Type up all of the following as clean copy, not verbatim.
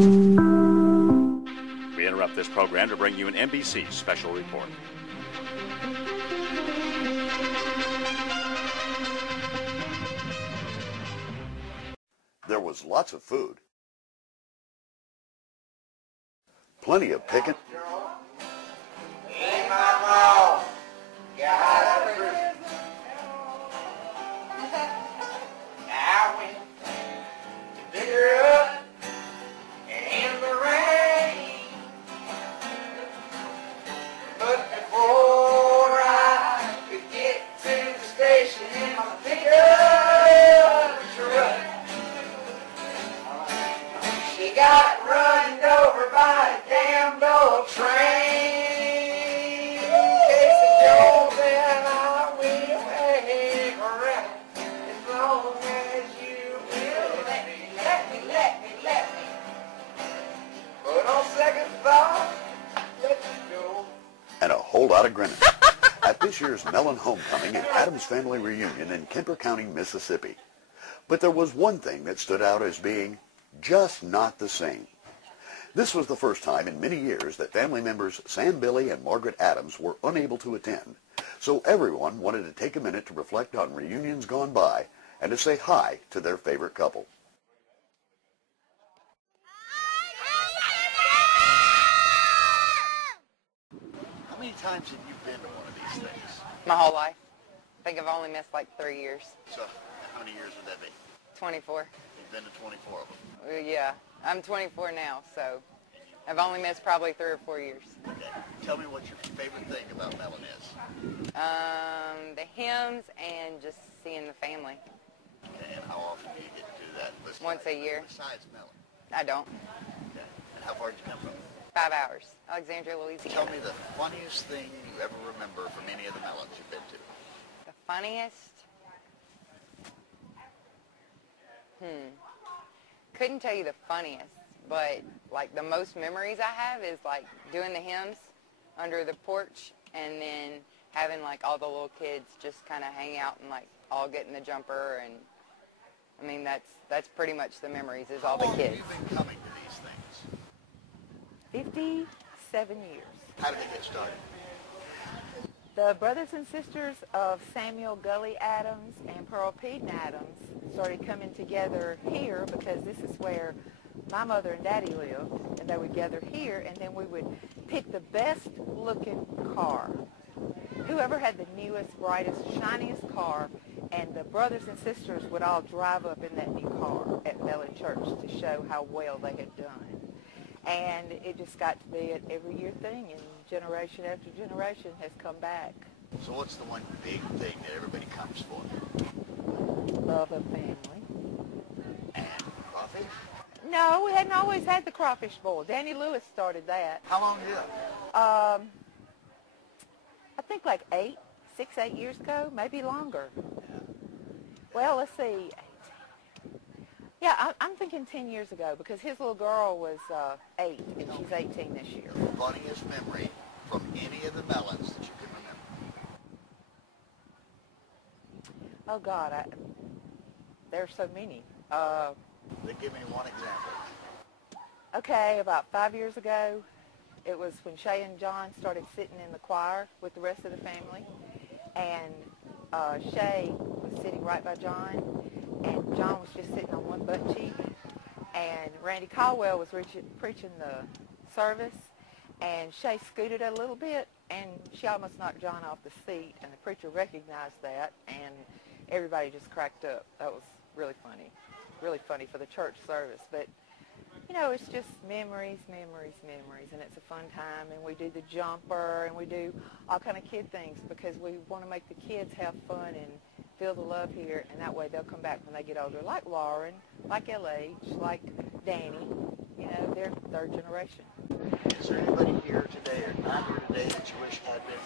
We interrupt this program to bring you an NBC special report. There was lots of food. Plenty of picking. And a whole lot of grinning at this year's Mellen homecoming and Adams family reunion in Kemper County, Mississippi. But there was one thing that stood out as being just not the same. This was the first time in many years that family members Sam Billy and Margaret Adams were unable to attend. So everyone wanted to take a minute to reflect on reunions gone by and to say hi to their favorite couple. How many times have you been to one of these things? My whole life. I think I've only missed like 3 years. So how many years would that be? 24. You've been to 24 of them. Yeah, I'm 24 now, so I've only missed probably 3 or 4 years. Okay. Tell me what your favorite thing about Mellen is. The hymns and just seeing the family. Okay. And how often do you get to do that? Once a year. Besides Mellen? I don't. Okay. And how far did you come from? 5 hours. Alexandria, Louisiana. Tell me the funniest thing you ever remember from any of the Mellens you've been to. The funniest? Couldn't tell you the funniest, but like the most memories I have is like doing the hymns under the porch and then having like all the little kids just kind of hang out and like all get in the jumper, and I mean that's pretty much the memories is all the kids. How long have you been coming to these things? 57 years. How did it get started? The brothers and sisters of Samuel Gully Adams and Pearl Peden Adams started coming together here because this is where my mother and daddy lived, and they would gather here, and then we would pick the best looking car. Whoever had the newest, brightest, shiniest car, and the brothers and sisters would all drive up in that new car at Mellen Church to show how well they had done. And it just got to be an every year thing, and generation after generation has come back. So what's the one big thing that everybody comes for? Love of family. And coffee? No, we hadn't always had the crawfish boil. Danny Lewis started that. How long ago? I think like 6, 8 years ago, maybe longer. Well, let's see. Yeah, I'm thinking 10 years ago because his little girl was 8 and she's 18 this year. Your funniest memory from any of the Mellens that you can remember? Oh, God, there are so many. Give me one example. Okay, about 5 years ago, it was when Shay and John started sitting in the choir with the rest of the family. And Shay was sitting right by John, and John was just sitting on one butt cheek. And Randy Caldwell was preaching the service, and Shay scooted a little bit, and she almost knocked John off the seat, and the preacher recognized that, and everybody just cracked up. That was really funny for the church service. But, you know, it's just memories, memories, memories, and it's a fun time, and we do the jumper, and we do all kind of kid things because we want to make the kids have fun and feel the love here, and that way they'll come back when they get older, like Lauren, like LH, like Danny. You know, they're third generation. Is there anybody here today or not here today that you wish had been?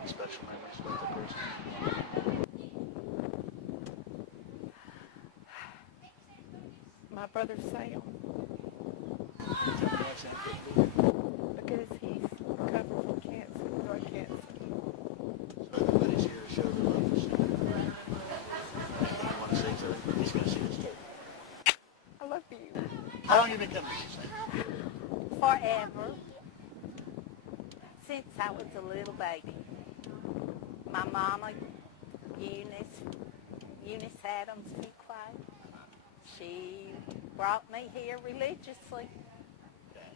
Any special memories about that person? My brother Sam. Because he's recovered from cancer, drug cancer. So everybody's here to show their love for Sam. Anything you want How long have you been coming to these things? Forever. Since I was a little baby. My mama, Eunice Adams, be quiet. She brought me here religiously. Okay.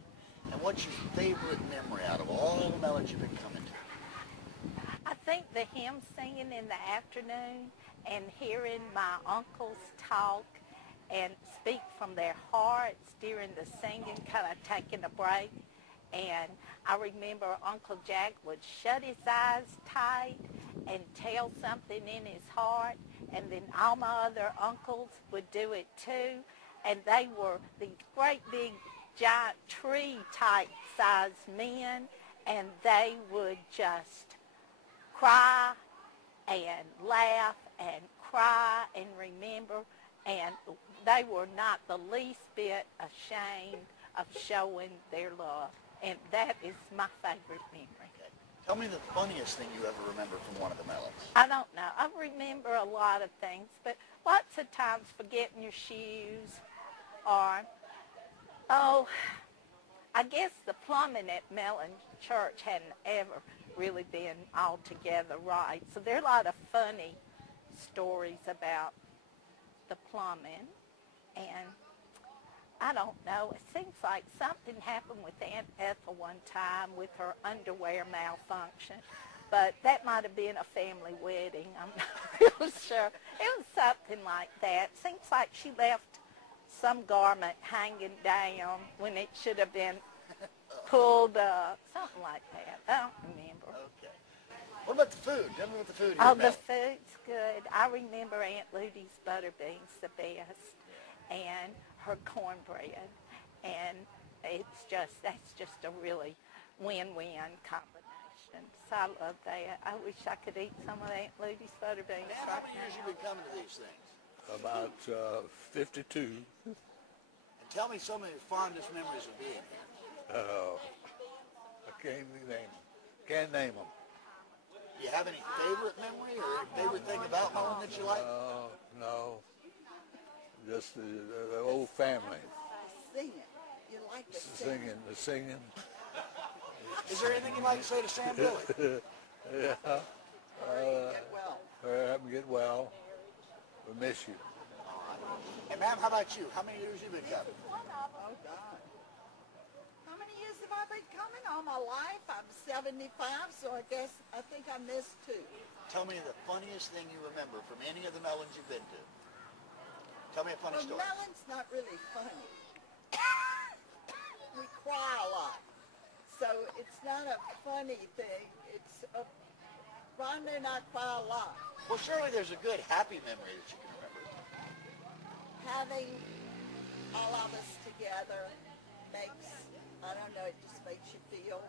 And what's your favorite memory out of all the Mellens you've been coming to? I think the hymn singing in the afternoon and hearing my uncles talk and speak from their hearts during the singing, kind of taking a break. And I remember Uncle Jack would shut his eyes tight and tell something in his heart, and then all my other uncles would do it too. And they were these great big giant tree-type sized men, and they would just cry and laugh and cry and remember, and they were not the least bit ashamed of showing their love. And that is my favorite memory. Okay. Tell me the funniest thing you ever remember from one of the Mellens. I don't know. I remember a lot of things, but lots of times forgetting your shoes or, I guess the plumbing at Mellen Church hadn't ever really been altogether right. So there are a lot of funny stories about the plumbing, and I don't know. It seems like something happened with Aunt Ethel one time with her underwear malfunction, but that might have been a family wedding. I'm not real sure. It was something like that. Seems like she left some garment hanging down when it should have been pulled up, something like that. I don't remember. Okay. What about the food? Tell me about the food here Oh, at the Mellen. food's good. I remember Aunt Ludy's butter beans the best, and her cornbread, and that's just a really win-win combination. So I love that. I wish I could eat some of Aunt Ludy's butter beans Man, how right many years now. have you been coming to these things? About 52. And tell me some of your fondest memories of being here. I can't name them. Do you have any favorite memory or favorite thing about Mellen that you like? No. Just the old family. Singing. You like the Singing. Is there anything you'd like to say to Sam Billy? Yeah. get well. Have them get well. We miss you. And ma'am, how about you? How many years have you been coming? Oh, God. How many years have I been coming? All my life. I'm 75, so I think I missed 2. Tell me the funniest thing you remember from any of the Mellens you've been to. Tell me a funny story. Mellen's not really funny. We cry a lot. So it's not a funny thing. It's Ron may not cry a lot. Well, surely there's a good happy memory that you can remember. Having all of us together makes, I don't know, it just makes you feel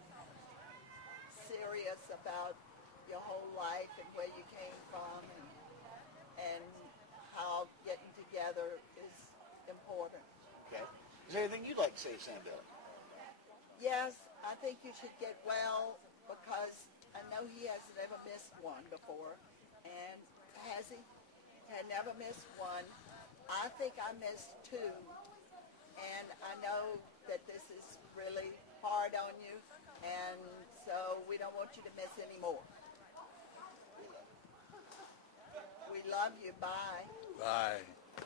serious about your whole life and where you came from, and how getting together is important. Okay. Is there anything you'd like to say to Sam Billy? Yes, I think you should get well, because I know he hasn't ever missed one before. And has he? Had never missed one. I think I missed 2. And I know that this is really hard on you. And so we don't want you to miss any more. We love you. Bye. Bye.